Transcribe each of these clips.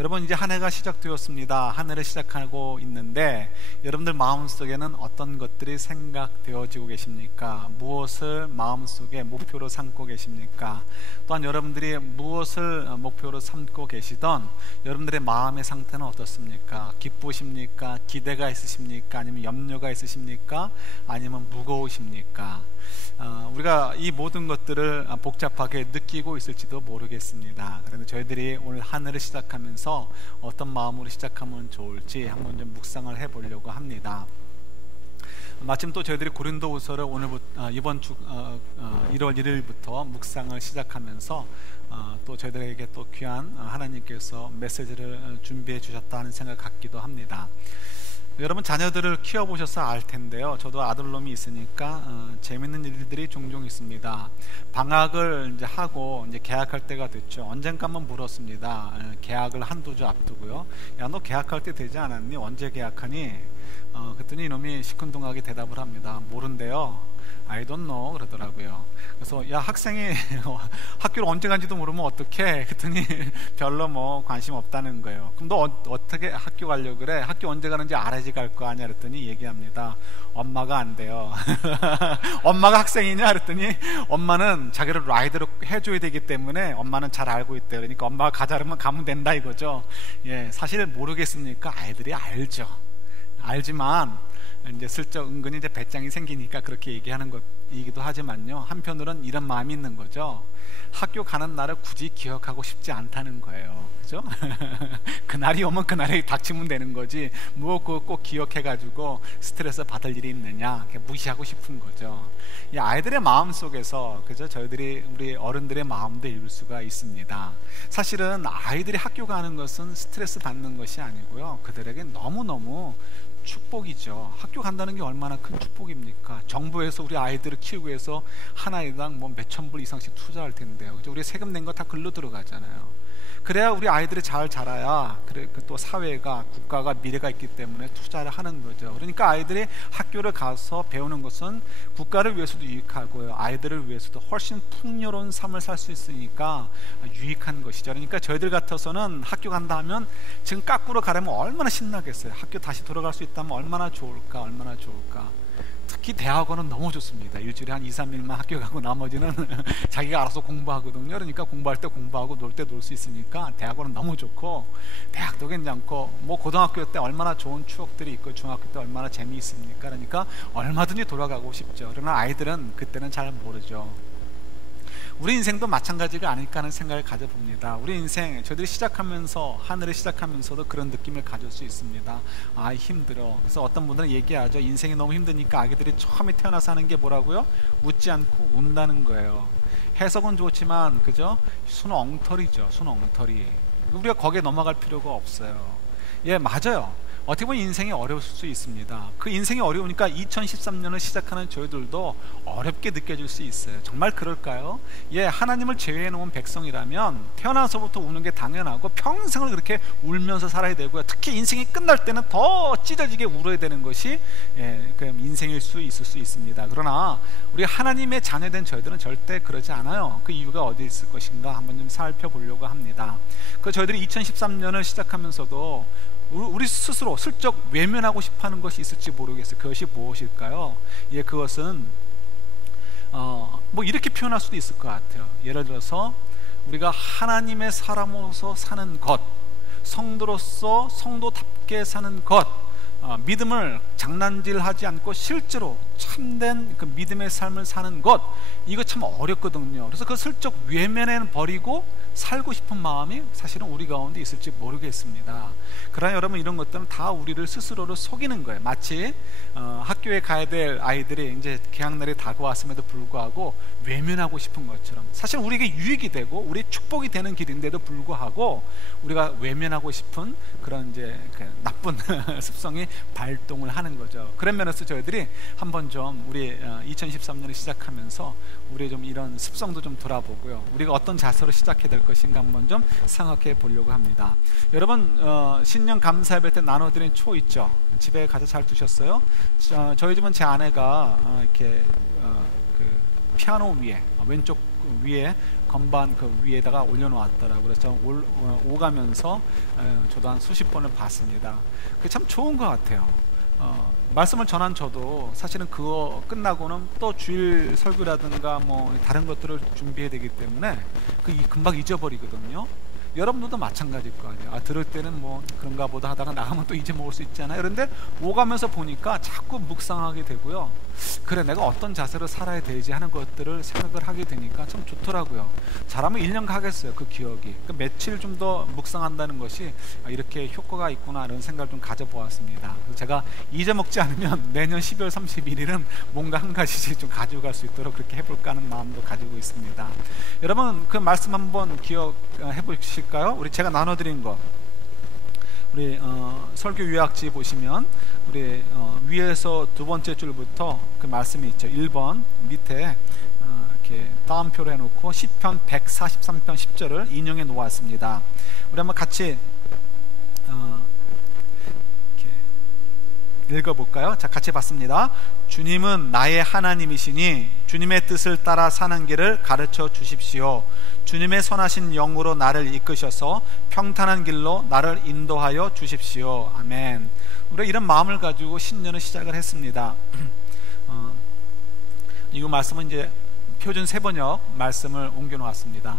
여러분, 이제 한 해가 시작되었습니다. 한 해를 시작하고 있는데 여러분들 마음속에는 어떤 것들이 생각되어지고 계십니까? 무엇을 마음속에 목표로 삼고 계십니까? 또한 여러분들이 무엇을 목표로 삼고 계시던 여러분들의 마음의 상태는 어떻습니까? 기쁘십니까? 기대가 있으십니까? 아니면 염려가 있으십니까? 아니면 무거우십니까? 우리가 이 모든 것들을 복잡하게 느끼고 있을지도 모르겠습니다. 그런데 저희들이 오늘 한 해를 시작하면서 어떤 마음으로 시작하면 좋을지 한번 좀 묵상을 해보려고 합니다. 마침 또 저희들이 고린도후서를 오늘부터 이번 주 1월 1일부터 묵상을 시작하면서 또 저희들에게 또 귀한 하나님께서 메시지를 준비해 주셨다는 생각을 갖기도 합니다. 여러분, 자녀들을 키워보셔서 알 텐데요. 저도 아들놈이 있으니까 재밌는 일들이 종종 있습니다. 방학을 이제 하고 이제 개학할 때가 됐죠. 언젠가 한번 물었습니다. 개학을 한두 주 앞두고요. 야, 너 개학할 때 되지 않았니? 언제 개학하니? 그랬더니 이놈이 시큰둥하게 대답을 합니다. 모른대요. I don't know 그러더라고요. 그래서 야, 학생이 학교를 언제 간지도 모르면 어떡해? 그랬더니 별로 뭐 관심 없다는 거예요. 그럼 너 어떻게 학교 가려고 그래? 학교 언제 가는지 알아야지 갈 거 아니야? 그랬더니 얘기합니다. 엄마가 안 돼요. 엄마가 학생이냐? 그랬더니 엄마는 자기를 라이드로 해줘야 되기 때문에 엄마는 잘 알고 있대요. 그러니까 엄마가 가자 그러면 가면 된다 이거죠. 예, 사실 모르겠습니까? 아이들이 알죠. 알지만 이제 슬쩍 은근히 이제 배짱이 생기니까 그렇게 얘기하는 것이기도 하지만요, 한편으로는 이런 마음이 있는 거죠. 학교 가는 날을 굳이 기억하고 싶지 않다는 거예요. 그죠? 그날이 오면 그날에 닥치면 되는 거지 뭐 꼭 기억해가지고 스트레스 받을 일이 있느냐, 무시하고 싶은 거죠. 이 아이들의 마음 속에서, 그죠? 저희들이 우리 어른들의 마음도 읽을 수가 있습니다. 사실은 아이들이 학교 가는 것은 스트레스 받는 것이 아니고요, 그들에게 너무너무 축복이죠. 학교 간다는 게 얼마나 큰 축복입니까? 정부에서 우리 아이들을 키우기 위해서 한 아이당 뭐 몇천 불 이상씩 투자할 텐데요. 그죠? 우리 세금 낸 거 다 글로 들어가잖아요. 그래야 우리 아이들이 잘 자라야 또 사회가, 국가가 미래가 있기 때문에 투자를 하는 거죠. 그러니까 아이들이 학교를 가서 배우는 것은 국가를 위해서도 유익하고요, 아이들을 위해서도 훨씬 풍요로운 삶을 살 수 있으니까 유익한 것이죠. 그러니까 저희들 같아서는 학교 간다 하면 지금 까꾸로 가려면 얼마나 신나겠어요. 학교 다시 돌아갈 수 있다면 얼마나 좋을까, 얼마나 좋을까. 특히 대학원은 너무 좋습니다. 일주일에 한 2, 3일만 학교 가고 나머지는 자기가 알아서 공부하거든요. 그러니까 공부할 때 공부하고 놀 때 놀 수 있으니까 대학원은 너무 좋고, 대학도 괜찮고, 뭐 고등학교 때 얼마나 좋은 추억들이 있고 중학교 때 얼마나 재미있습니까? 그러니까 얼마든지 돌아가고 싶죠. 그러나 아이들은 그때는 잘 모르죠. 우리 인생도 마찬가지가 아닐까 하는 생각을 가져봅니다. 우리 인생, 저희들이 시작하면서, 하늘을 시작하면서도 그런 느낌을 가질 수 있습니다. 아, 힘들어. 그래서 어떤 분들은 얘기하죠. 인생이 너무 힘드니까 아기들이 처음에 태어나서 하는 게 뭐라고요? 웃지 않고 운다는 거예요. 해석은 좋지만, 그죠? 순엉터리죠. 순엉터리. 우리가 거기에 넘어갈 필요가 없어요. 예, 맞아요. 어떻게 보면 인생이 어려울 수 있습니다. 그 인생이 어려우니까 2013년을 시작하는 저희들도 어렵게 느껴질 수 있어요. 정말 그럴까요? 예, 하나님을 제외해 놓은 백성이라면 태어나서부터 우는 게 당연하고 평생을 그렇게 울면서 살아야 되고요, 특히 인생이 끝날 때는 더 찢어지게 울어야 되는 것이 그 인생일 수 있을 수 있습니다. 그러나 우리 하나님의 자녀된 저희들은 절대 그러지 않아요. 그 이유가 어디 있을 것인가 한번 좀 살펴보려고 합니다. 그 저희들이 2013년을 시작하면서도 우리 스스로 슬쩍 외면하고 싶어하는 것이 있을지 모르겠어요. 그것이 무엇일까요? 예, 그것은 뭐 이렇게 표현할 수도 있을 것 같아요. 예를 들어서 우리가 하나님의 사람으로서 사는 것, 성도로서 성도답게 사는 것, 믿음을 장난질하지 않고 실제로 참된 그 믿음의 삶을 사는 것, 이거 참 어렵거든요. 그래서 그 슬쩍 외면해 버리고 살고 싶은 마음이 사실은 우리 가운데 있을지 모르겠습니다. 그러나 여러분, 이런 것들은 다 우리를 스스로를 속이는 거예요. 마치 학교에 가야 될 아이들이 이제 개학날이 다가왔음에도 불구하고 외면하고 싶은 것처럼, 사실 우리에게 유익이 되고 우리 축복이 되는 길인데도 불구하고 우리가 외면하고 싶은 그런 이제 그 나쁜 습성이 발동을 하는 거죠. 그런 면에서 저희들이 한번 좀 우리 2013년을 시작하면서 우리 좀 이런 습성도 좀 돌아보고요, 우리가 어떤 자세로 시작해야 될 것인가 한번 좀 생각해 보려고 합니다. 여러분, 신년 감사 예배 때 나눠드린 초 있죠? 집에 가서 잘 두셨어요? 저희 집은 제 아내가 이렇게 그 피아노 위에 왼쪽 위에 건반 그 위에다가 올려놓았더라고요. 그래서 오가면서 저도 한 수십 번을 봤습니다. 그게 참 좋은 것 같아요. 말씀을 전한 저도 사실은 그거 끝나고는 또 주일 설교라든가 뭐 다른 것들을 준비해야 되기 때문에 금방 잊어버리거든요. 여러분들도 마찬가지일 거 아니에요. 들을 때는 뭐 그런가 보다 하다가 나가면 또 잊어먹을 수 있잖아요. 그런데 오가면서 보니까 자꾸 묵상하게 되고요. 그래, 내가 어떤 자세로 살아야 되지 하는 것들을 생각을 하게 되니까 참 좋더라고요. 잘하면 1년 가겠어요, 그 기억이. 며칠 좀 더 묵상한다는 것이 이렇게 효과가 있구나 이런 생각을 좀 가져보았습니다. 그래서 제가 잊어먹지 않으면 내년 12월 31일은 뭔가 한 가지씩 좀 가져갈 수 있도록 그렇게 해볼까 하는 마음도 가지고 있습니다. 여러분 그 말씀 한번 기억해 보실까요? 우리 제가 나눠드린 것, 우리 설교 요약지 보시면 우리 위에서 두 번째 줄부터 그 말씀이 있죠. 1번 밑에 이렇게 따옴표로 해놓고 시편 143편 10절을 인용해 놓았습니다. 우리 한번 같이 이렇게 읽어볼까요? 자, 같이 봤습니다. 주님은 나의 하나님이시니 주님의 뜻을 따라 사는 길을 가르쳐 주십시오. 주님의 선하신 영으로 나를 이끄셔서 평탄한 길로 나를 인도하여 주십시오. 아멘. 우리가 이런 마음을 가지고 신년을 시작을 했습니다. 이 말씀은 이제 표준 세번역 말씀을 옮겨 놓았습니다.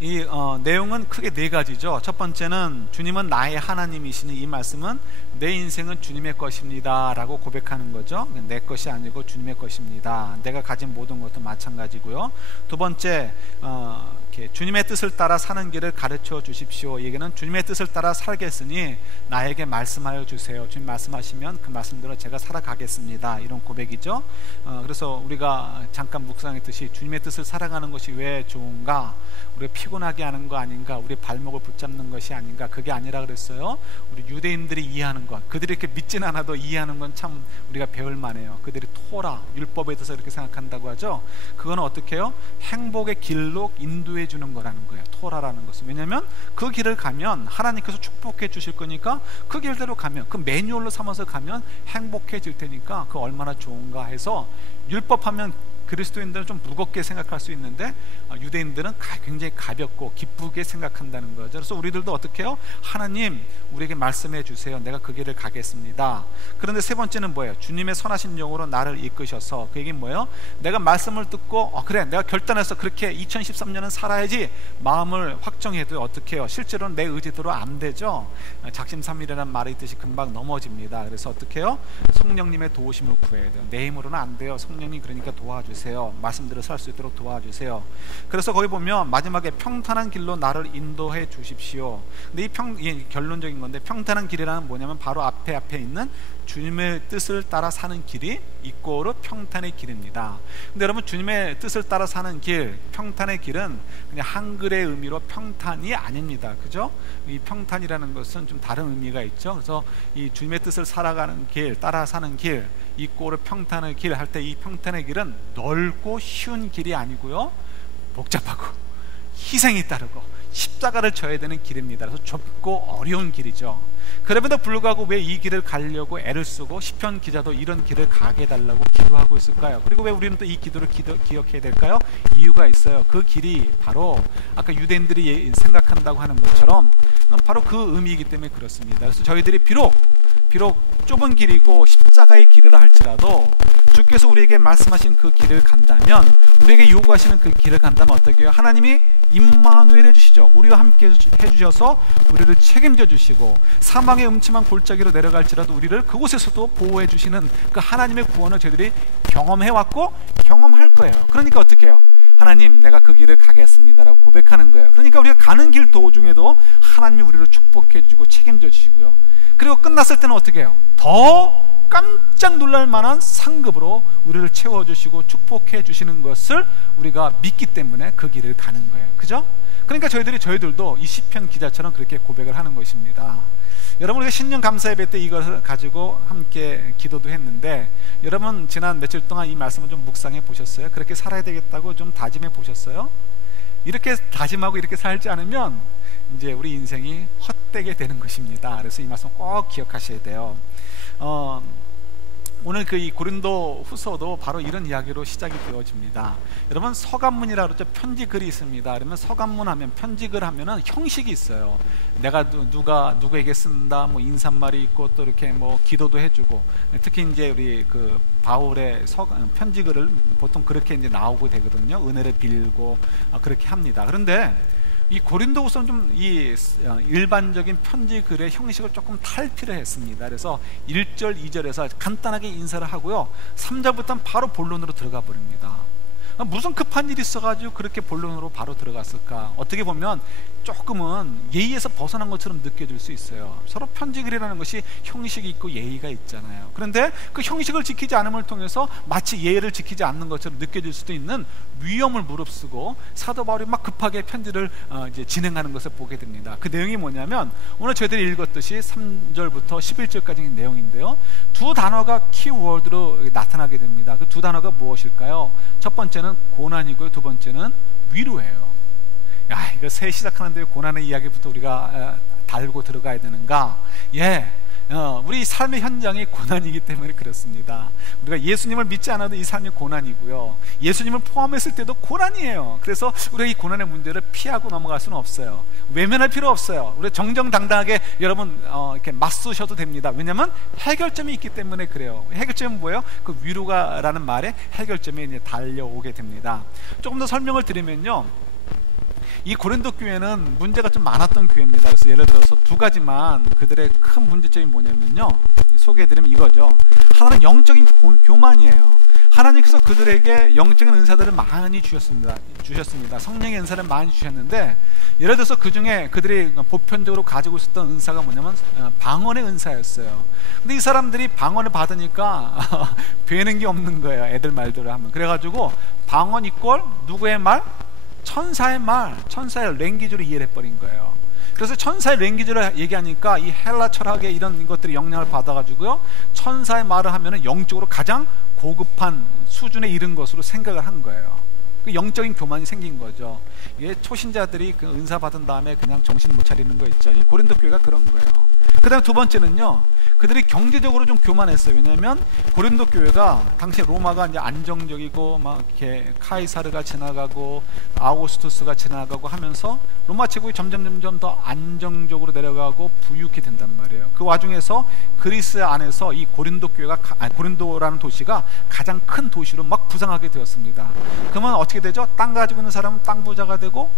이 내용은 크게 네 가지죠. 첫 번째는 주님은 나의 하나님이시니, 이 말씀은 내 인생은 주님의 것입니다 라고 고백하는 거죠. 내 것이 아니고 주님의 것입니다. 내가 가진 모든 것도 마찬가지고요. 두 번째, 주님의 뜻을 따라 사는 길을 가르쳐 주십시오. 얘기는 주님의 뜻을 따라 살겠으니 나에게 말씀하여 주세요. 주님 말씀하시면 그 말씀대로 제가 살아가겠습니다, 이런 고백이죠. 그래서 우리가 잠깐 묵상했듯이 주님의 뜻을 살아가는 것이 왜 좋은가? 우리가 피곤하게 하는 거 아닌가? 우리 발목을 붙잡는 것이 아닌가? 그게 아니라 그랬어요. 우리 유대인들이 이해하는 것, 그들이 이렇게 믿진 않아도 이해하는 건 참 우리가 배울 만해요. 그들이 토라, 율법에 대해서 이렇게 생각한다고 하죠. 그거는 어떻게 해요? 행복의 길로 인도해 주는 거라는 거예요, 토라라는 것은. 왜냐하면 그 길을 가면 하나님께서 축복해 주실 거니까 그 길대로 가면, 그 매뉴얼로 삼아서 가면 행복해질 테니까 그 얼마나 좋은가 해서, 율법하면 그리스도인들은 좀 무겁게 생각할 수 있는데 유대인들은 굉장히 가볍고 기쁘게 생각한다는 거죠. 그래서 우리들도 어떻게 해요? 하나님, 우리에게 말씀해 주세요. 내가 그 길을 가겠습니다. 그런데 세 번째는 뭐예요? 주님의 선하신 영으로 나를 이끄셔서. 그 얘기는 뭐예요? 내가 말씀을 듣고 그래, 내가 결단해서 그렇게 2013년은 살아야지 마음을 확정해도 어떻게 해요? 실제로는 내 의지대로 안 되죠. 작심삼일이라는 말이 있듯이 금방 넘어집니다. 그래서 어떻게 해요? 성령님의 도우심을 구해야 돼요. 내 힘으로는 안 돼요. 성령님 그러니까 도와주세요. 말씀대로 살 수 있도록 도와주세요. 그래서 거기 보면 마지막에 평탄한 길로 나를 인도해 주십시오. 근데 이 결론적인 건데, 평탄한 길이라는 뭐냐면 바로 앞에 있는 주님의 뜻을 따라 사는 길이 이꼬르 평탄의 길입니다. 근데 여러분, 주님의 뜻을 따라 사는 길, 평탄의 길은 그냥 한글의 의미로 평탄이 아닙니다. 그죠? 이 평탄이라는 것은 좀 다른 의미가 있죠. 그래서 이 주님의 뜻을 살아가는 길, 따라 사는 길, 이꼬르 평탄의 길 할 때, 이 평탄의 길은 넓고 쉬운 길이 아니고요, 복잡하고 희생이 따르고 십자가를 져야 되는 길입니다. 그래서 좁고 어려운 길이죠. 그럼에도 불구하고 왜 이 길을 가려고 애를 쓰고 시편 기자도 이런 길을 가게 해달라고 기도하고 있을까요? 그리고 왜 우리는 또 이 기도를 기억해야 될까요? 이유가 있어요. 그 길이 바로 아까 유대인들이 생각한다고 하는 것처럼 바로 그 의미이기 때문에 그렇습니다. 그래서 저희들이 비록 좁은 길이고 십자가의 길이라 할지라도 주께서 우리에게 말씀하신 그 길을 간다면, 우리에게 요구하시는 그 길을 간다면 어떻게 해요? 하나님이 임마누엘 해주시죠. 우리와 함께 해주셔서 우리를 책임져 주시고, 사망의 음침한 골짜기로 내려갈지라도 우리를 그곳에서도 보호해 주시는 그 하나님의 구원을 저희들이 경험해왔고 경험할 거예요. 그러니까 어떻게 해요? 하나님, 내가 그 길을 가겠습니다라고 고백하는 거예요. 그러니까 우리가 가는 길 도중에도 하나님이 우리를 축복해 주시고 책임져 주시고요. 그리고 끝났을 때는 어떻게 해요? 더 깜짝 놀랄 만한 상급으로 우리를 채워주시고 축복해 주시는 것을 우리가 믿기 때문에 그 길을 가는 거예요. 그죠? 그러니까 저희들도 이 시편 기자처럼 그렇게 고백을 하는 것입니다. 여러분, 우리가 신년 감사 예배 때 이것을 가지고 함께 기도도 했는데, 여러분 지난 며칠 동안 이 말씀을 좀 묵상해 보셨어요? 그렇게 살아야 되겠다고 좀 다짐해 보셨어요? 이렇게 다짐하고 이렇게 살지 않으면 이제 우리 인생이 헛되게 되는 것입니다. 그래서 이 말씀 꼭 기억하셔야 돼요. 오늘 그 이 고린도 후서도 바로 이런 이야기로 시작이 되어집니다. 여러분, 서간문이라고 그러죠. 편지글이 있습니다. 그러면 서간문 하면, 편지글 하면은 형식이 있어요. 내가 누구에게 쓴다, 뭐 인사말이 있고 또 이렇게 뭐 기도도 해주고, 특히 이제 우리 그 바울의 편지글을 보통 그렇게 이제 나오고 되거든요. 은혜를 빌고 그렇게 합니다. 그런데 이 고린도후서는 좀 이 일반적인 편지 글의 형식을 조금 탈피를 했습니다. 그래서 1절, 2절에서 간단하게 인사를 하고요, 3절부터는 바로 본론으로 들어가 버립니다. 무슨 급한 일이 있어가지고 그렇게 본론으로 바로 들어갔을까? 어떻게 보면 조금은 예의에서 벗어난 것처럼 느껴질 수 있어요. 서로 편지글이라는 것이 형식이 있고 예의가 있잖아요. 그런데 그 형식을 지키지 않음을 통해서 마치 예의를 지키지 않는 것처럼 느껴질 수도 있는 위험을 무릅쓰고 사도 바울이 막 급하게 편지를 이제 진행하는 것을 보게 됩니다. 그 내용이 뭐냐면, 오늘 저희들이 읽었듯이 3절부터 11절까지의 내용인데요, 두 단어가 키워드로 나타나게 됩니다. 그 두 단어가 무엇일까요? 첫 번째는 고난이고요, 두 번째는 위로예요. 야, 이거 새해 시작하는데 고난의 이야기부터 우리가 달고 들어가야 되는가? 우리 삶의 현장이 고난이기 때문에 그렇습니다. 우리가 예수님을 믿지 않아도 이 삶이 고난이고요, 예수님을 포함했을 때도 고난이에요. 그래서 우리가 이 고난의 문제를 피하고 넘어갈 수는 없어요. 외면할 필요 없어요. 우리 정정당당하게 여러분 이렇게 맞서셔도 됩니다. 왜냐하면 해결점이 있기 때문에 그래요. 해결점은 뭐예요? 그 위로가라는 말에 해결점에 이제 달려오게 됩니다. 조금 더 설명을 드리면요, 이 고린도 교회는 문제가 좀 많았던 교회입니다. 그래서 예를 들어서 두 가지만, 그들의 큰 문제점이 뭐냐면요, 소개해드리면 이거죠. 하나는 영적인 교만이에요. 하나님께서 그들에게 영적인 은사들을 많이 주셨습니다. 성령의 은사를 많이 주셨는데, 예를 들어서 그 중에 그들이 보편적으로 가지고 있었던 은사가 뭐냐면 방언의 은사였어요. 근데 이 사람들이 방언을 받으니까 되는 게 없는 거예요. 애들 말대로 하면. 그래가지고 방언 이꼴 누구의 말? 천사의 말, 천사의 랭귀지로 이해를 해버린 거예요. 그래서 천사의 랭귀지를 얘기하니까 이 헬라 철학의 이런 것들이 영향을 받아가지고요, 천사의 말을 하면은 영적으로 가장 고급한 수준에 이른 것으로 생각을 한 거예요. 그 영적인 교만이 생긴 거죠. 이게 초신자들이 그 은사 받은 다음에 그냥 정신 못 차리는 거 있죠. 고린도 교회가 그런 거예요. 그 다음에 두 번째는요, 그들이 경제적으로 좀 교만했어요. 왜냐하면 고린도 교회가 당시 로마가 이제 안정적이고 막 이렇게 카이사르가 지나가고 아우구스투스가 지나가고 하면서 로마 제국이 점점 더 안정적으로 내려가고 부유케 된단 말이에요. 그 와중에서 그리스 안에서 이 고린도 교회가 고린도라는 도시가 가장 큰 도시로 막 부상하게 되었습니다. 그러면 어떻게 되죠? 땅 가지고 있는 사람은 땅 부자가 되고,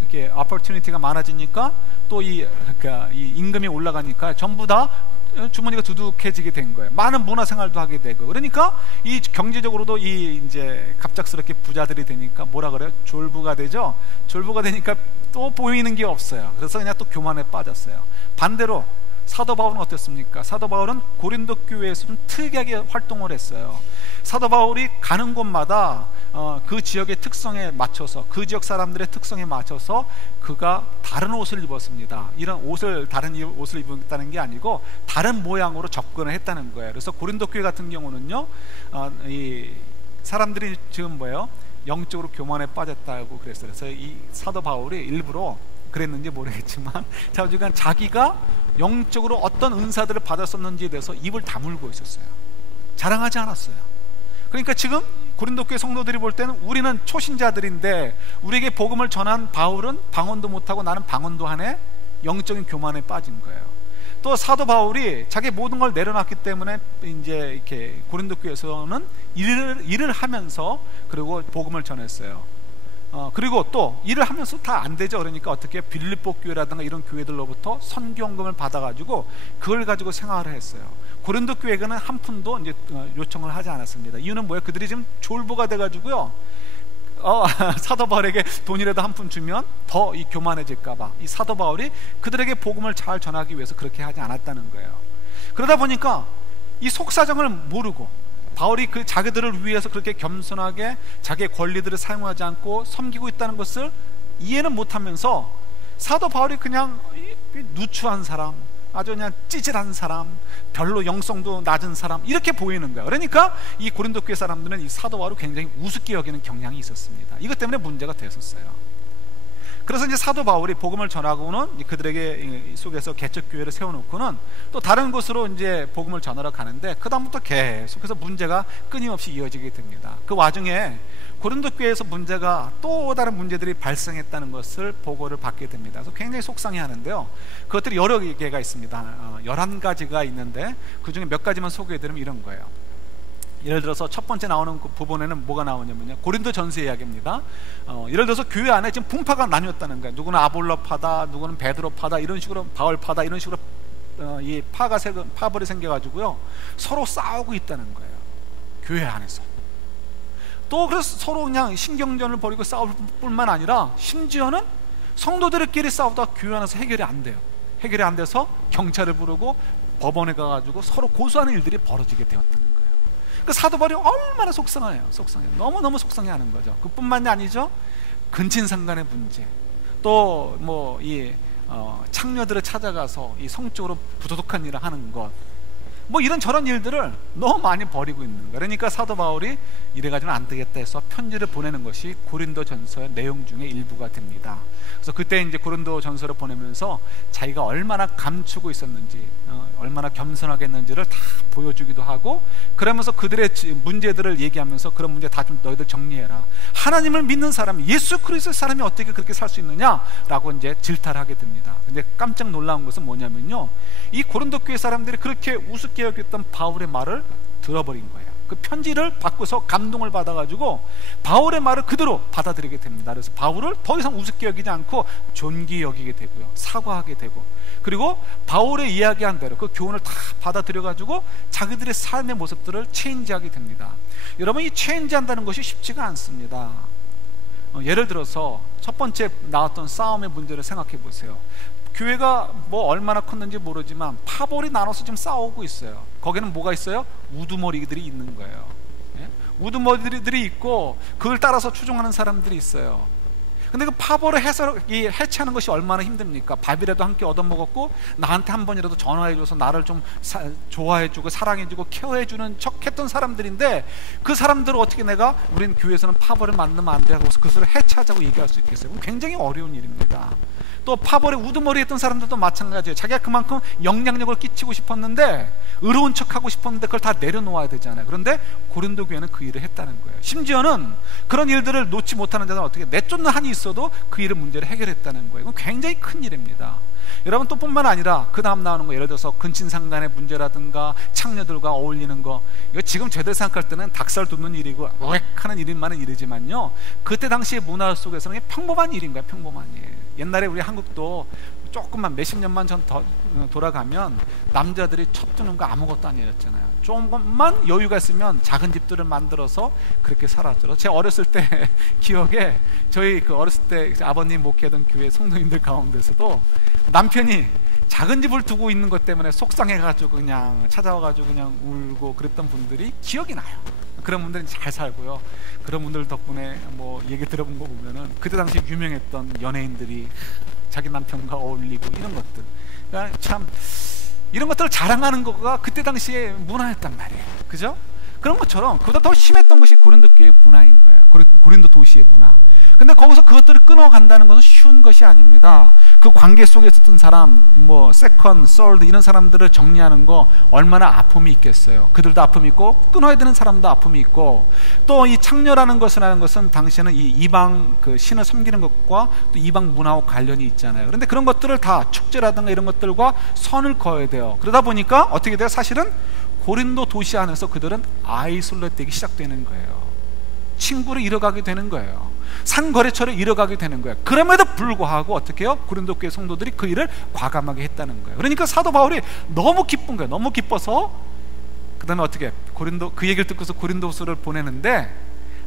이렇게 opportunity가 많아지니까 또 이 임금이 올라가니까 전부 다 주머니가 두둑해지게 된 거예요. 많은 문화생활도 하게 되고, 그러니까 이 경제적으로도 이제 갑작스럽게 부자들이 되니까 뭐라 그래요? 졸부가 되죠. 졸부가 되니까 또 보이는 게 없어요. 그래서 그냥 또 교만에 빠졌어요. 반대로 사도 바울은 어땠습니까? 사도 바울은 고린도 교회에서 좀 특이하게 활동을 했어요. 사도 바울이 가는 곳마다 그 지역의 특성에 맞춰서, 그 지역 사람들의 특성에 맞춰서 그가 다른 옷을 입었습니다. 이런 다른 옷을 입었다는 게 아니고 다른 모양으로 접근을 했다는 거예요. 그래서 고린도 교회 같은 경우는요, 이 사람들이 지금 뭐예요? 영적으로 교만에 빠졌다고 그랬어요. 그래서 이 사도 바울이 일부러 그랬는지 모르겠지만 자기가 영적으로 어떤 은사들을 받았었는지에 대해서 입을 다물고 있었어요. 자랑하지 않았어요. 그러니까 지금 고린도 교회 성도들이 볼 때는 우리는 초신자들인데 우리에게 복음을 전한 바울은 방언도 못하고 나는 방언도 하네, 영적인 교만에 빠진 거예요. 또 사도 바울이 자기 모든 걸 내려놨기 때문에 이제 이렇게 고린도 교회에서는 일을 하면서 그리고 복음을 전했어요. 그리고 또 일을 하면서 다 안 되죠. 그러니까 어떻게 빌립보 교회라든가 이런 교회들로부터 선교헌금을 받아가지고 그걸 가지고 생활을 했어요. 고린도 교회는 한 푼도 이제 요청을 하지 않았습니다. 이유는 뭐예요? 그들이 지금 졸부가 돼가지고요, 사도 바울에게 돈이라도 한 푼 주면 더 이 교만해질까봐 이 사도 바울이 그들에게 복음을 잘 전하기 위해서 그렇게 하지 않았다는 거예요. 그러다 보니까 이 속사정을 모르고 바울이 그 자기들을 위해서 그렇게 겸손하게 자기의 권리들을 사용하지 않고 섬기고 있다는 것을 이해는 못하면서 사도 바울이 그냥 누추한 사람, 아주 그냥 찌질한 사람, 별로 영성도 낮은 사람, 이렇게 보이는 거예요. 그러니까 이 고린도 교회 사람들은 이 사도 바울을 굉장히 우습게 여기는 경향이 있었습니다. 이것 때문에 문제가 됐었어요. 그래서 이제 사도 바울이 복음을 전하고는 그들에게 속에서 개척 교회를 세워놓고는 또 다른 곳으로 이제 복음을 전하러 가는데 그 다음부터 계속해서 문제가 끊임없이 이어지게 됩니다. 그 와중에 고린도 교회에서 문제가 또 다른 문제들이 발생했다는 것을 보고를 받게 됩니다. 그래서 굉장히 속상해하는데요. 그것들이 여러 개가 있습니다. 11가지가 있는데 그 중에 몇 가지만 소개해드리면 이런 거예요. 예를 들어서 첫 번째 나오는 그 부분에는 뭐가 나오냐면요, 고린도 전서 이야기입니다. 예를 들어서 교회 안에 지금 분파가 나뉘었다는 거예요. 누구는 아볼로파다, 누구는 베드로파다, 이런 식으로 바울파다, 이런 식으로 이 파벌이 생겨가지고요 서로 싸우고 있다는 거예요, 교회 안에서. 또 그래서 서로 그냥 신경전을 벌이고 싸울 뿐만 아니라 심지어는 성도들끼리 싸우다가 교회 안에서 해결이 안 돼요. 해결이 안 돼서 경찰을 부르고 법원에 가가지고 서로 고소하는 일들이 벌어지게 되었다는 거예요. 그 사도 바울이 얼마나 속상해요. 너무너무 속상해하는 거죠. 그뿐만이 아니죠. 근친상간의 문제, 또 뭐 이 창녀들을 찾아가서 이 성적으로 부도덕한 일을 하는 것, 뭐 이런 저런 일들을 너무 많이 벌이고 있는 거예요. 그러니까 사도 바울이 이래가지고는 안 되겠다 해서 편지를 보내는 것이 고린도 전서의 내용 중에 일부가 됩니다. 그래서 그때 이제 고린도 전서를 보내면서 자기가 얼마나 감추고 있었는지, 얼마나 겸손하게 했는지를 다 보여주기도 하고, 그러면서 그들의 문제들을 얘기하면서 그런 문제 다 좀 너희들 정리해라. 하나님을 믿는 사람, 예수 그리스도의 사람이 어떻게 그렇게 살 수 있느냐라고 이제 질타를 하게 됩니다. 근데 깜짝 놀라운 것은 뭐냐면요, 이 고린도 교회 사람들이 그렇게 우습게 여겼던 바울의 말을 들어버린 거예요. 그 편지를 받고서 감동을 받아가지고 바울의 말을 그대로 받아들이게 됩니다. 그래서 바울을 더 이상 우습게 여기지 않고 존귀 여기게 되고요, 사과하게 되고, 그리고 바울의 이야기한 대로 그 교훈을 다 받아들여가지고 자기들의 삶의 모습들을 체인지하게 됩니다. 여러분, 이 체인지한다는 것이 쉽지가 않습니다. 예를 들어서 첫 번째 나왔던 싸움의 문제를 생각해 보세요. 교회가 뭐 얼마나 컸는지 모르지만 파벌이 나눠서 지금 싸우고 있어요. 거기는 뭐가 있어요? 우두머리들이 있는 거예요. 예? 우두머리들이 있고 그걸 따라서 추종하는 사람들이 있어요. 근데 그 파벌을 해체하는 것이 얼마나 힘듭니까? 밥이라도 함께 얻어먹었고 나한테 한 번이라도 전화해줘서 나를 좀 좋아해주고 사랑해주고 케어해주는 척 했던 사람들인데, 그 사람들을 어떻게 내가 우린 교회에서는 파벌을 만들면 안 돼 하고 그것을 해체하자고 얘기할 수 있겠어요? 굉장히 어려운 일입니다. 또 파벌에 우두머리 했던 사람들도 마찬가지예요. 자기가 그만큼 영향력을 끼치고 싶었는데, 의로운 척하고 싶었는데 그걸 다 내려놓아야 되잖아요. 그런데 고린도 교회는 그 일을 했다는 거예요. 심지어는 그런 일들을 놓지 못하는 자는 어떻게 내쫓는 한이 있어도 그 일을 문제를 해결했다는 거예요. 이건 굉장히 큰 일입니다. 여러분, 또 뿐만 아니라 그 다음 나오는 거, 예를 들어서 근친상간의 문제라든가 창녀들과 어울리는 거, 이거 지금 저희들 생각할 때는 닭살 돋는 일이고 으익 하는 일만은 일이지만요, 그때 당시의 문화 속에서는 평범한 일인 거예요. 평범한 일. 옛날에 우리 한국도 조금만 몇십 년만 전 더 돌아가면 남자들이 첩두는 거 아무것도 아니었잖아요. 조금만 여유가 있으면 작은 집들을 만들어서 그렇게 살았죠. 제 어렸을 때 기억에 저희 그 어렸을 때 아버님 목회하던 교회 성도님들 가운데서도 남편이 작은 집을 두고 있는 것 때문에 속상해가지고 그냥 찾아와가지고 그냥 울고 그랬던 분들이 기억이 나요. 그런 분들은 잘 살고요. 그런 분들 덕분에 뭐 얘기 들어본 거 보면은 그때 당시 유명했던 연예인들이 자기 남편과 어울리고 이런 것들, 그러니까 참 이런 것들을 자랑하는 거가 그때 당시에 문화였단 말이에요. 그죠? 그런 것처럼 그보다 더 심했던 것이 고린도 교회의 문화인 거예요. 고린도 도시의 문화. 근데 거기서 그것들을 끊어간다는 것은 쉬운 것이 아닙니다. 그 관계 속에 있었던 사람, 뭐 세컨, 썰드 이런 사람들을 정리하는 거 얼마나 아픔이 있겠어요. 그들도 아픔이 있고 끊어야 되는 사람도 아픔이 있고, 또 이 창녀라는 것은 당시에는 이 이방 그 신을 섬기는 것과 또 이방 문화와 관련이 있잖아요. 그런데 그런 것들을 다 축제라든가 이런 것들과 선을 그어야 돼요. 그러다 보니까 어떻게 돼요? 사실은 고린도 도시 안에서 그들은 아이솔레이트 되기 시작되는 거예요. 친구를 잃어가게 되는 거예요. 상거래처를 잃어가게 되는 거예요. 그럼에도 불구하고 어떻게 해요? 고린도 교회 성도들이 그 일을 과감하게 했다는 거예요. 그러니까 사도 바울이 너무 기쁜 거예요. 너무 기뻐서 그 다음에 어떻게 그 얘기를 듣고서 고린도서를 보내는데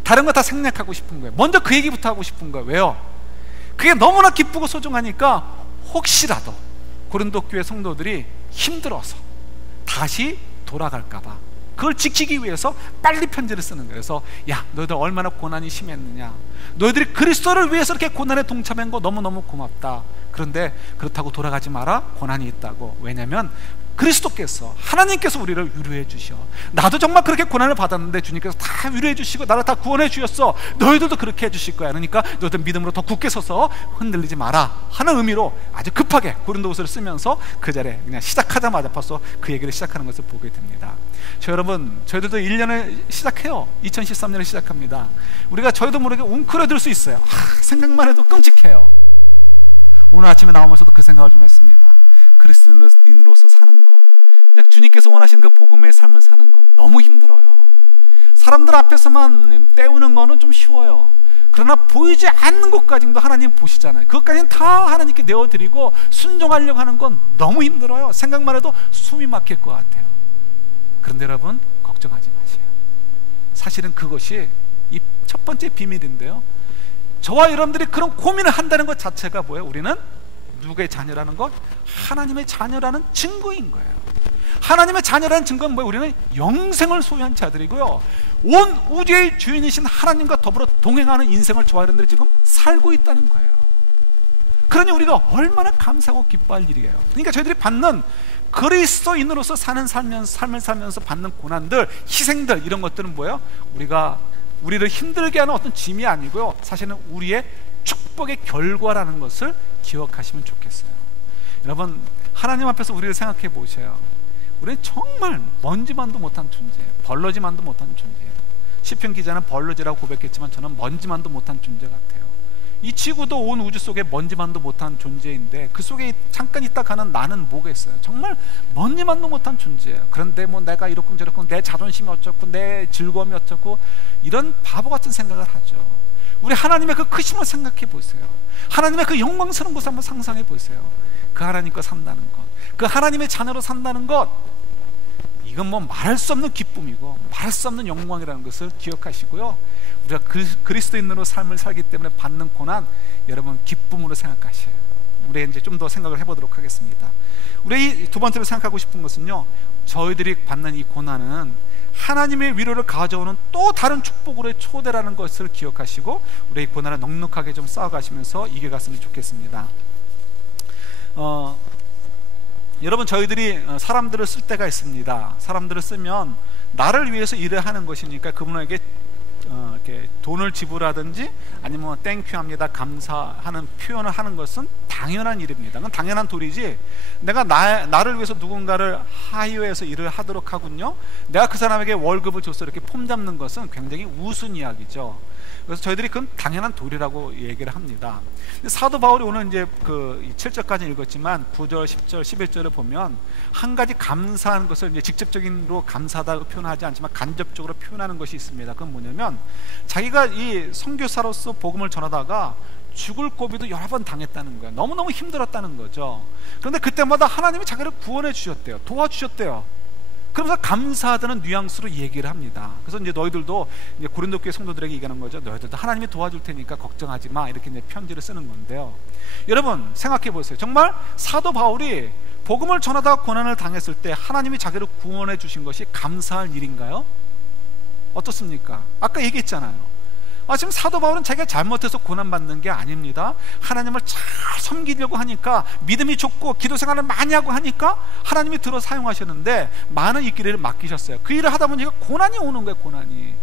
다른 거 다 생략하고 싶은 거예요. 먼저 그 얘기부터 하고 싶은 거예요. 왜요? 그게 너무나 기쁘고 소중하니까 혹시라도 고린도 교회 성도들이 힘들어서 다시 돌아갈까봐 그걸 지키기 위해서 빨리 편지를 쓰는 거예요. 그래서 야, 너희들 얼마나 고난이 심했느냐, 너희들이 그리스도를 위해서 이렇게 고난에 동참한 거 너무너무 고맙다. 그런데 그렇다고 돌아가지 마라. 고난이 있다고. 왜냐면 그리스도께서, 하나님께서 우리를 위로해 주셔. 나도 정말 그렇게 고난을 받았는데 주님께서 다 위로해 주시고 나를 다 구원해 주셨어. 너희들도 그렇게 해 주실 거야. 그러니까 너희들 믿음으로 더 굳게 서서 흔들리지 마라 하는 의미로 아주 급하게 고린도후서를 쓰면서 그 자리에 그냥 시작하자마자 벌써 그 얘기를 시작하는 것을 보게 됩니다. 여러분, 저희들도 1년을 시작해요. 2013년을 시작합니다. 우리가 저희도 모르게 웅크려들 수 있어요. 생각만 해도 끔찍해요. 오늘 아침에 나오면서도 그 생각을 좀 했습니다. 그리스도인으로서 사는 것, 주님께서 원하시는 그 복음의 삶을 사는 건 너무 힘들어요. 사람들 앞에서만 때우는 거는 좀 쉬워요. 그러나 보이지 않는 것까지도 하나님 보시잖아요. 그것까지는 다 하나님께 내어드리고 순종하려고 하는 건 너무 힘들어요. 생각만 해도 숨이 막힐 것 같아요. 그런데 여러분, 걱정하지 마세요. 사실은 그것이 이 첫 번째 비밀인데요, 저와 여러분들이 그런 고민을 한다는 것 자체가 뭐예요? 우리는 누구의 자녀라는 것? 하나님의 자녀라는 증거인 거예요. 하나님의 자녀라는 증거는 뭐예요? 우리는 영생을 소유한 자들이고요, 온 우주의 주인이신 하나님과 더불어 동행하는 인생을 저와 여러분들이 지금 살고 있다는 거예요. 그러니 우리가 얼마나 감사하고 기뻐할 일이에요. 그러니까 저희들이 받는 그리스도인으로서 사는 삶을 살면서 받는 고난들, 희생들, 이런 것들은 뭐예요? 우리를 힘들게 하는 어떤 짐이 아니고요, 사실은 우리의 축복의 결과라는 것을 기억하시면 좋겠어요. 여러분, 하나님 앞에서 우리를 생각해 보세요. 우리는 정말 먼지만도 못한 존재예요. 벌러지만도 못한 존재예요. 시편 기자는 벌러지라고 고백했지만 저는 먼지만도 못한 존재 같아요. 이 지구도 온 우주 속에 먼지만도 못한 존재인데 그 속에 잠깐 있다 가는 나는 뭐겠어요? 정말 먼지만도 못한 존재예요. 그런데 뭐 내가 이렇고 저렇고 내 자존심이 어쩌고 내 즐거움이 어쩌고 이런 바보 같은 생각을 하죠. 우리 하나님의 그 크심을 생각해 보세요. 하나님의 그 영광스러운 것을 한번 상상해 보세요. 그 하나님과 산다는 것, 그 하나님의 자녀로 산다는 것, 이건 뭐 말할 수 없는 기쁨이고 말할 수 없는 영광이라는 것을 기억하시고요, 우리가 그리스도인으로 삶을 살기 때문에 받는 고난, 여러분 기쁨으로 생각하셔요. 우리 이제 좀 더 생각을 해보도록 하겠습니다. 우리 두 번째로 생각하고 싶은 것은요, 저희들이 받는 이 고난은 하나님의 위로를 가져오는 또 다른 축복으로의 초대라는 것을 기억하시고 우리 이 고난을 넉넉하게 좀 쌓아가시면서 이겨갔으면 좋겠습니다. 여러분, 저희들이 사람들을 쓸 때가 있습니다. 사람들을 쓰면 나를 위해서 일을 하는 것이니까 그분에게 이렇게 돈을 지불하든지 아니면 땡큐 합니다, 감사하는 표현을 하는 것은 당연한 일입니다. 그건 당연한 도리지, 내가 나를 위해서 누군가를 하이어해서 일을 하도록 하군요, 내가 그 사람에게 월급을 줘서 이렇게 폼 잡는 것은 굉장히 우스운 이야기죠. 그래서 저희들이 그건 당연한 도리라고 얘기를 합니다. 사도 바울이 오늘 이제 그 7절까지 읽었지만 9절, 10절, 11절을 보면 한 가지 감사한 것을 이제 직접적인로 감사하다고 표현하지 않지만 간접적으로 표현하는 것이 있습니다. 그건 뭐냐면 자기가 이 선교사로서 복음을 전하다가 죽을 고비도 여러 번 당했다는 거예요. 너무너무 힘들었다는 거죠. 그런데 그때마다 하나님이 자기를 구원해 주셨대요. 도와주셨대요. 그러면서 감사하다는 뉘앙스로 얘기를 합니다. 그래서 이제 너희들도 이제 고린도 교회 성도들에게 얘기하는 거죠. 너희들도 하나님이 도와줄 테니까 걱정하지 마, 이렇게 이제 편지를 쓰는 건데요. 여러분 생각해 보세요. 정말 사도 바울이 복음을 전하다가 고난을 당했을 때 하나님이 자기를 구원해 주신 것이 감사할 일인가요? 어떻습니까? 아까 얘기했잖아요. 지금 사도 바울은 자기가 잘못해서 고난받는 게 아닙니다. 하나님을 잘 섬기려고 하니까, 믿음이 좋고 기도 생활을 많이 하고 하니까 하나님이 들어 사용하셨는데 많은 이 길을 맡기셨어요. 그 일을 하다 보니까 고난이 오는 거예요. 고난이.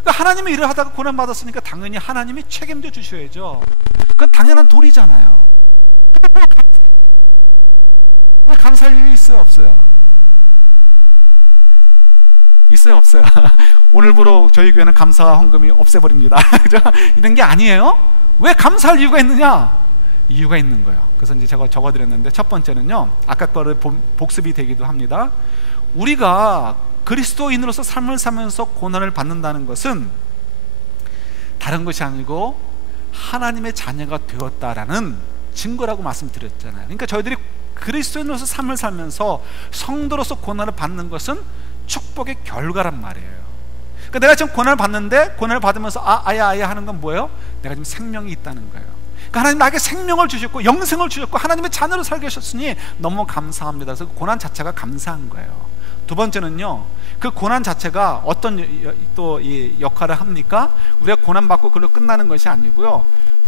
그러니까 하나님이 일을 하다가 고난 받았으니까 당연히 하나님이 책임져 주셔야죠. 그건 당연한 도리잖아요. 왜 감사할 일이 있어요? 없어요? 있어요? 없어요? 오늘부로 저희 교회는 감사 헌금이 없애버립니다. 이런 게 아니에요. 왜 감사할 이유가 있느냐? 이유가 있는 거예요. 그래서 이제 제가 적어드렸는데, 첫 번째는요, 아까 거를 복습이 되기도 합니다. 우리가 그리스도인으로서 삶을 살면서 고난을 받는다는 것은 다른 것이 아니고 하나님의 자녀가 되었다라는 증거라고 말씀드렸잖아요. 그러니까 저희들이 그리스도인으로서 삶을 살면서 성도로서 고난을 받는 것은 축복의 결과란 말이에요. 그러니까 내가 지금 고난을 받는데, 고난을 받으면서 아야 하는 건 뭐예요? 내가 지금 생명이 있다는 거예요. 그러니까 하나님 나에게 생명을 주셨고 영생을 주셨고 하나님의 자녀로 살게 하셨으니 너무 감사합니다. 그래서 고난 자체가 감사한 거예요. 두 번째는요, 그 고난 자체가 어떤 또 이 역할을 합니까? 우리가 고난 받고 그걸로 끝나는 것이 아니고요,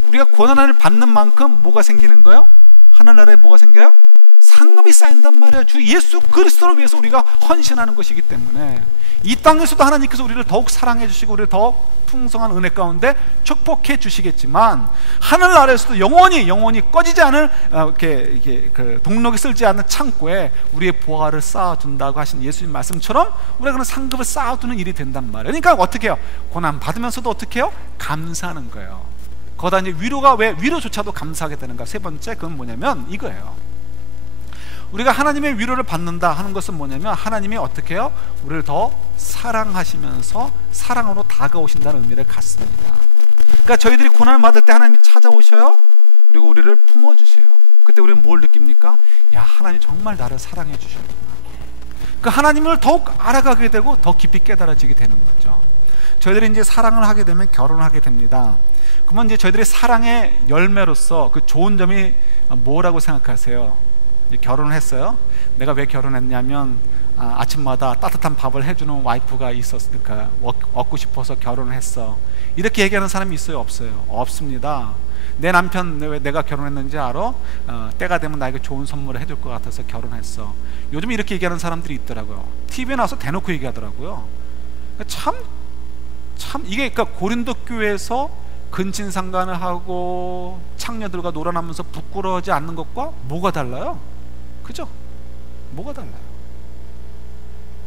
우리가 고난을 받는 만큼 뭐가 생기는 거예요? 하늘나라에 뭐가 생겨요? 상급이 쌓인단 말이에요. 주 예수 그리스도를 위해서 우리가 헌신하는 것이기 때문에 이 땅에서도 하나님께서 우리를 더욱 사랑해 주시고 우리를 더욱 풍성한 은혜 가운데 축복해 주시겠지만 하늘 아래에서도 영원히 꺼지지 않을 그 동력이 쓸지 않는 창고에 우리의 보화를 쌓아둔다고 하신 예수님 말씀처럼 우리가 그런 상급을 쌓아두는 일이 된단 말이에요. 그러니까 어떻게 해요? 고난 받으면서도 어떻게 해요? 감사하는 거예요. 거기다 이제 위로가 왜 위로조차도 감사하게 되는가? 세 번째, 그건 뭐냐면 이거예요. 우리가 하나님의 위로를 받는다 하는 것은 뭐냐면 하나님이 어떻게 해요? 우리를 더 사랑하시면서 사랑으로 다가오신다는 의미를 갖습니다. 그러니까 저희들이 고난을 받을 때 하나님이 찾아오셔요. 그리고 우리를 품어주세요. 그때 우리는 뭘 느낍니까? 야, 하나님 정말 나를 사랑해 주셨구나. 그 하나님을 더욱 알아가게 되고 더 깊이 깨달아지게 되는 거죠. 저희들이 이제 사랑을 하게 되면 결혼을 하게 됩니다. 그러면 이제 저희들이 사랑의 열매로서 그 좋은 점이 뭐라고 생각하세요? 결혼을 했어요. 내가 왜 결혼했냐면 아침마다 따뜻한 밥을 해주는 와이프가 있었으니까 얻고 싶어서 결혼을 했어. 이렇게 얘기하는 사람이 있어요? 없어요? 없습니다. 내 남편 왜 내가 결혼했는지 알아? 때가 되면 나에게 좋은 선물을 해줄 것 같아서 결혼했어. 요즘 이렇게 얘기하는 사람들이 있더라고요. TV에 나와서 대놓고 얘기하더라고요. 참 이게 그러니까 고린도 교회에서 근친상간을 하고 창녀들과 놀아나면서 부끄러워하지 않는 것과 뭐가 달라요? 그죠? 뭐가 달라요?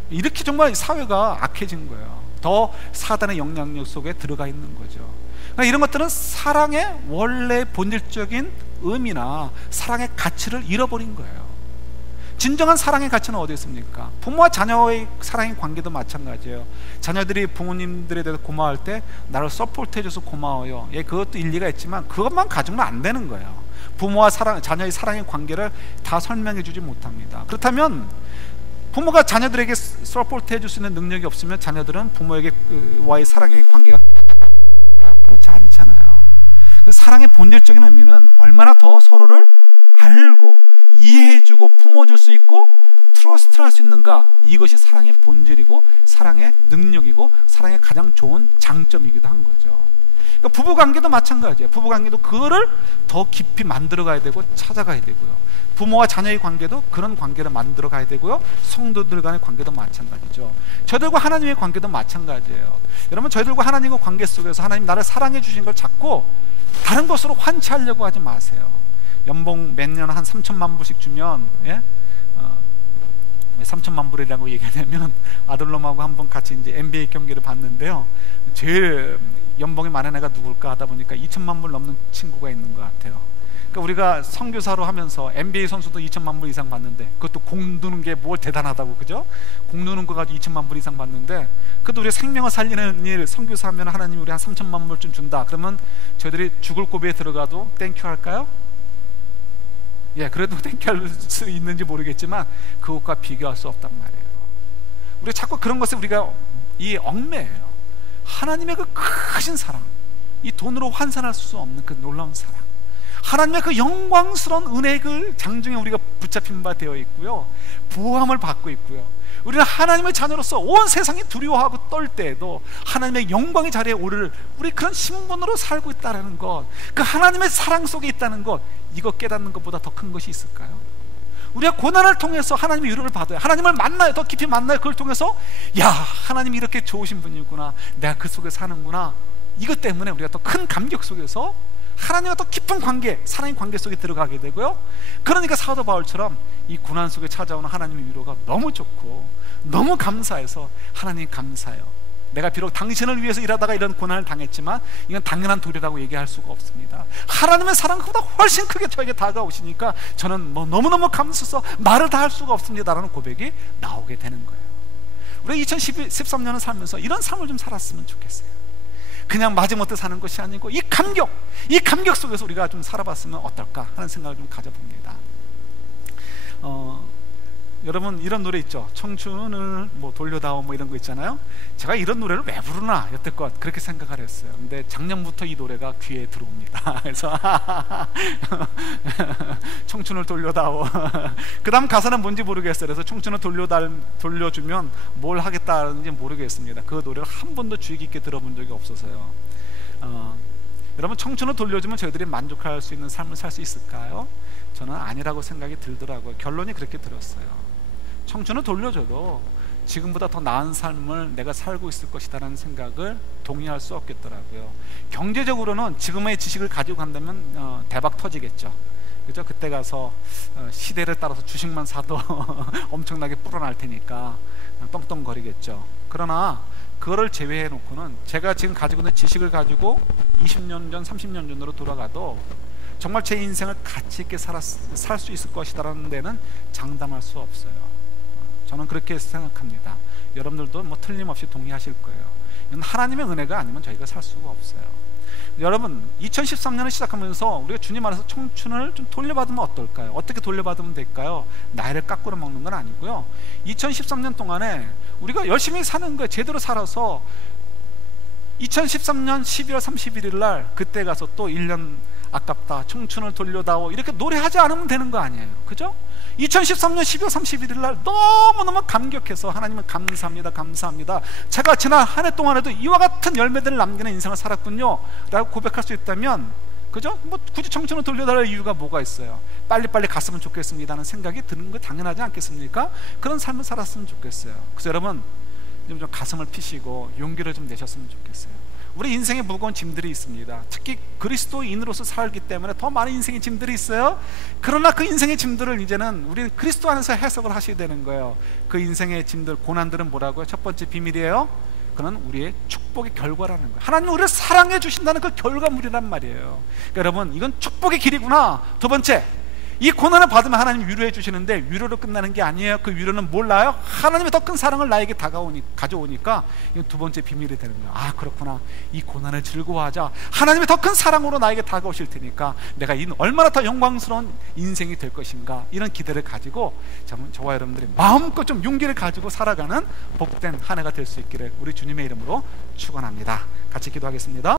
이렇게 정말 사회가 악해진 거예요. 더 사단의 영향력 속에 들어가 있는 거죠. 그러니까 이런 것들은 사랑의 원래 본질적인 의미나 사랑의 가치를 잃어버린 거예요. 진정한 사랑의 가치는 어디 있습니까? 부모와 자녀의 사랑의 관계도 마찬가지예요. 자녀들이 부모님들에 대해서 고마워할 때 나를 서포트해줘서 고마워요. 예, 그것도 일리가 있지만 그것만 가지고는 안 되는 거예요. 부모와 자녀의 사랑의 관계를 다 설명해주지 못합니다. 그렇다면 부모가 자녀들에게 서포트해줄 수 있는 능력이 없으면 자녀들은 부모에게와의 사랑의 관계가 그렇지 않잖아요. 사랑의 본질적인 의미는 얼마나 더 서로를 알고 이해해주고 품어줄 수 있고 트러스트를 할 수 있는가, 이것이 사랑의 본질이고 사랑의 능력이고 사랑의 가장 좋은 장점이기도 한 거죠. 그러니까 부부관계도 마찬가지예요. 부부관계도 그거를 더 깊이 만들어가야 되고 찾아가야 되고요. 부모와 자녀의 관계도 그런 관계를 만들어가야 되고요. 성도들 간의 관계도 마찬가지죠. 저희들과 하나님의 관계도 마찬가지예요. 여러분, 저희들과 하나님의 관계 속에서 하나님 나를 사랑해 주신 걸 자꾸 다른 것으로 환치하려고 하지 마세요. 연봉 몇 년 한 3천만 불씩 주면, 예? 3천만 불이라고 얘기하냐면 아들놈하고 한번 같이 이제 NBA 경기를 봤는데요. 제일 연봉이 많은 애가 누굴까 하다 보니까 2천만 불 넘는 친구가 있는 것 같아요. 그러니까 우리가 선교사로 하면서 NBA 선수도 2천만 불 이상 받는데, 그것도 공 두는 게 뭘 대단하다고, 그죠? 공 두는 거 가지고 2천만 불 이상 받는데, 그래도 우리 생명을 살리는 일 선교사 하면 하나님이 우리 한 3천만 불쯤 준다. 그러면 저희들이 죽을 고비에 들어가도 땡큐 할까요? 예, 그래도 땡큐 할 수 있는지 모르겠지만 그것과 비교할 수 없단 말이에요. 우리가 자꾸 그런 것에 우리가 이 얽매예요. 하나님의 그 크신 사랑, 이 돈으로 환산할 수 없는 그 놀라운 사랑, 하나님의 그 영광스러운 은혜의 그 장중에 우리가 붙잡힌 바 되어 있고요, 보호함을 받고 있고요. 우리는 하나님의 자녀로서 온 세상이 두려워하고 떨 때에도 하나님의 영광의 자리에 오를 우리 그런 신분으로 살고 있다는 것, 그 하나님의 사랑 속에 있다는 것, 이거 깨닫는 것보다 더 큰 것이 있을까요? 우리가 고난을 통해서 하나님의 위로를 받아요. 하나님을 만나요. 더 깊이 만나요. 그걸 통해서 야, 하나님이 이렇게 좋으신 분이구나, 내가 그 속에 사는구나. 이것 때문에 우리가 더 큰 감격 속에서 하나님과 더 깊은 관계, 사랑의 관계 속에 들어가게 되고요. 그러니까 사도 바울처럼 이 고난 속에 찾아오는 하나님의 위로가 너무 좋고 너무 감사해서 하나님 감사해요. 내가 비록 당신을 위해서 일하다가 이런 고난을 당했지만 이건 당연한 도리라고 얘기할 수가 없습니다. 하나님의 사랑은 그보다 훨씬 크게 저에게 다가오시니까 저는 뭐 너무너무 감사해서 말을 다 할 수가 없습니다라는 고백이 나오게 되는 거예요. 우리가 2013년을 살면서 이런 삶을 좀 살았으면 좋겠어요. 그냥 마지못해 사는 것이 아니고 이 감격 속에서 우리가 좀 살아봤으면 어떨까 하는 생각을 좀 가져봅니다. 여러분, 이런 노래 있죠. 청춘을 뭐 돌려다오 뭐 이런 거 있잖아요. 제가 이런 노래를 왜 부르나 여태껏 그렇게 생각을 했어요. 근데 작년부터 이 노래가 귀에 들어옵니다. 그래서 청춘을 돌려다오. 그 다음 가사는 뭔지 모르겠어요. 그래서 청춘을 돌려주면 뭘 하겠다는지 모르겠습니다. 그 노래를 한 번도 주의 깊게 들어본 적이 없어서요. 여러분, 청춘을 돌려주면 저희들이 만족할 수 있는 삶을 살 수 있을까요? 저는 아니라고 생각이 들더라고요. 결론이 그렇게 들었어요. 청춘을 돌려줘도 지금보다 더 나은 삶을 내가 살고 있을 것이다라는 생각을 동의할 수 없겠더라고요. 경제적으로는 지금의 지식을 가지고 간다면 대박 터지겠죠. 그죠? 그때 가서 시대를 따라서 주식만 사도 엄청나게 불어날 테니까 떵떵거리겠죠. 그러나 그거를 제외해 놓고는 제가 지금 가지고 있는 지식을 가지고 20년 전, 30년 전으로 돌아가도 정말 제 인생을 가치 있게 살 수 있을 것이다라는 데는 장담할 수 없어요. 저는 그렇게 생각합니다. 여러분들도 뭐 틀림없이 동의하실 거예요. 이건 하나님의 은혜가 아니면 저희가 살 수가 없어요. 여러분, 2013년을 시작하면서 우리가 주님 안에서 청춘을 좀 돌려받으면 어떨까요? 어떻게 돌려받으면 될까요? 나이를 깎으러 먹는 건 아니고요. 2013년 동안에 우리가 열심히 사는 거예요. 제대로 살아서 2013년 12월 31일 날 그때 가서 또 1년 아깝다, 청춘을 돌려다오, 이렇게 노래하지 않으면 되는 거 아니에요. 그죠? 2013년 12월 31일 날 너무너무 감격해서 하나님은 감사합니다, 감사합니다, 제가 지난 한 해 동안에도 이와 같은 열매들을 남기는 인생을 살았군요 라고 고백할 수 있다면, 그죠? 뭐 굳이 청춘을 돌려달라는 이유가 뭐가 있어요? 빨리빨리 갔으면 좋겠습니다는 생각이 드는 거 당연하지 않겠습니까? 그런 삶을 살았으면 좋겠어요. 그래서 여러분, 좀 가슴을 피시고 용기를 좀 내셨으면 좋겠어요. 우리 인생에 무거운 짐들이 있습니다. 특히 그리스도인으로서 살기 때문에 더 많은 인생의 짐들이 있어요. 그러나 그 인생의 짐들을 이제는 우리는 그리스도 안에서 해석을 하셔야 되는 거예요. 그 인생의 짐들, 고난들은 뭐라고요? 첫 번째 비밀이에요. 그는 우리의 축복의 결과라는 거예요. 하나님은 우리를 사랑해 주신다는 그 결과물이란 말이에요. 그러니까 여러분, 이건 축복의 길이구나. 두 번째, 이 고난을 받으면 하나님 위로해 주시는데 위로로 끝나는 게 아니에요. 그 위로는 몰라요? 하나님의 더 큰 사랑을 나에게 가져오니까 이건 두 번째 비밀이 되는 거예요. 아, 그렇구나, 이 고난을 즐거워하자. 하나님의 더 큰 사랑으로 나에게 다가오실 테니까 내가 얼마나 더 영광스러운 인생이 될 것인가, 이런 기대를 가지고 저와 여러분들이 마음껏 좀 용기를 가지고 살아가는 복된 한 해가 될 수 있기를 우리 주님의 이름으로 축원합니다. 같이 기도하겠습니다.